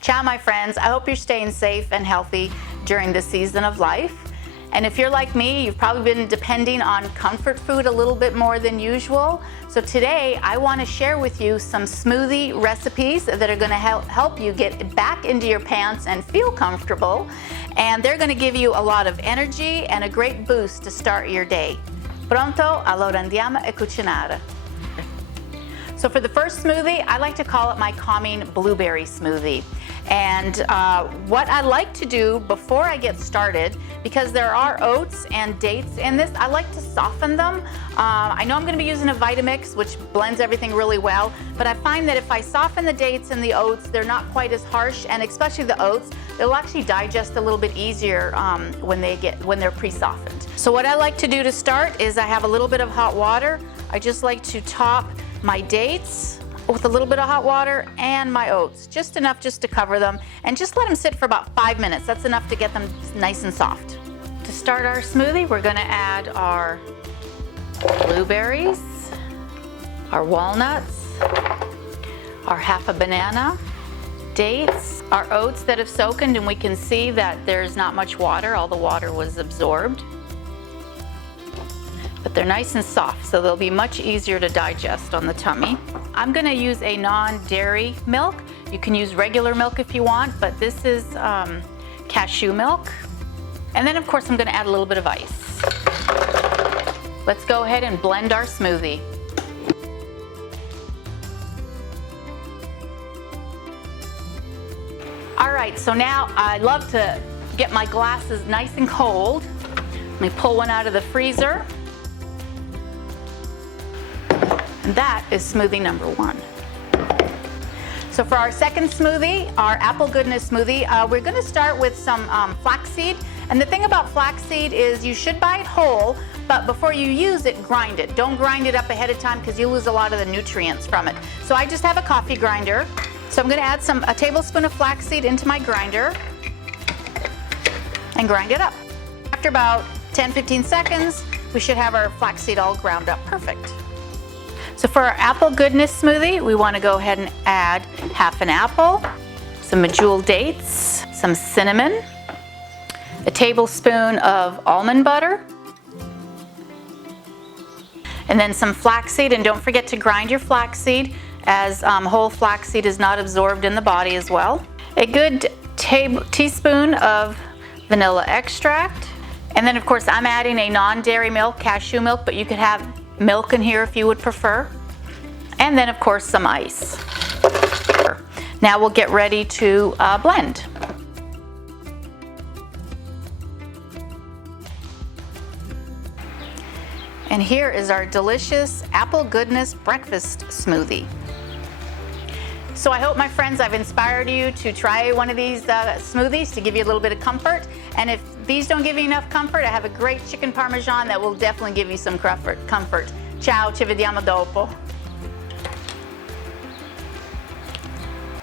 Ciao, my friends. I hope you're staying safe and healthy during this season of life. And if you're like me, you've probably been depending on comfort food a little bit more than usual. So today I want to share with you some smoothie recipes that are going to help you get back into your pants and feel comfortable. And they're going to give you a lot of energy and a great boost to start your day. Pronto? Allora andiamo a cucinare. So for the first smoothie, I like to call it my calming blueberry smoothie. And what I like to do before I get started, because there are oats and dates in this, I like to soften them. I know I'm going to be using a Vitamix, which blends everything really well, but I find that if I soften the dates and the oats, they're not quite as harsh, and especially the oats, they'll actually digest a little bit easier when they're pre-softened. So what I like to do to start is I have a little bit of hot water. I just like to top my dates with a little bit of hot water and my oats, just enough just to cover them, and just let them sit for about 5 minutes. That's enough to get them nice and soft. To start our smoothie, we're going to add our blueberries, our walnuts, our half a banana, dates, our oats that have soaked, and we can see that there's not much water. All the water was absorbed. But they're nice and soft, so they'll be much easier to digest on the tummy. I'm gonna use a non-dairy milk. You can use regular milk if you want, but this is cashew milk. And then of course I'm gonna add a little bit of ice. Let's go ahead and blend our smoothie. All right, so now I love to get my glasses nice and cold. Let me pull one out of the freezer. And that is smoothie number one. So for our second smoothie, our apple goodness smoothie, we're going to start with some flaxseed. And the thing about flaxseed is you should buy it whole, but before you use it, grind it. Don't grind it up ahead of time because you lose a lot of the nutrients from it. So I just have a coffee grinder. So I'm going to add a tablespoon of flaxseed into my grinder and grind it up. After about 10-15 seconds, we should have our flaxseed all ground up perfect. So for our apple goodness smoothie, we want to go ahead and add half an apple, some Medjool Dates, some cinnamon, a tablespoon of almond butter, and then some flaxseed. And don't forget to grind your flaxseed, as whole flaxseed is not absorbed in the body as well. A good teaspoon of vanilla extract. And then of course I'm adding a non-dairy milk, cashew milk, but you could have milk in here if you would prefer. And then of course some ice. Now we'll get ready to blend. And here is our delicious apple goodness breakfast smoothie. So I hope, my friends, I've inspired you to try one of these smoothies to give you a little bit of comfort. And if these don't give you enough comfort, I have a great chicken parmesan that will definitely give you some comfort. Ciao, ci vediamo dopo.